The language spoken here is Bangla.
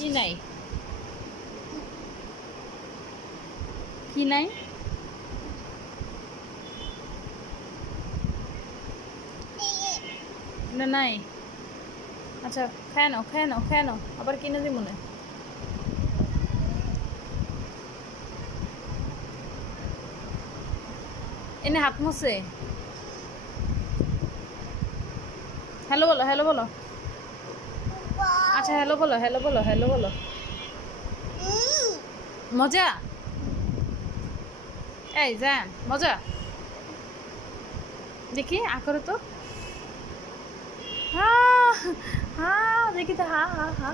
কি নাই? কি নাই? না নাই। আচ্ছা, খায় নাও, খায় নাও, খায় নাও, আবার কিনে দিই মনে। এনে হাত মুছে। হ্যালো বলো, হ্যালো বলো। আচ্ছা হ্যালো বলো, হ্যালো বলো, হ্যালো বলো। মজা? এই জান, মজা? দেখি আ করো তো। হা হা, দেখি তো, হা হা হা।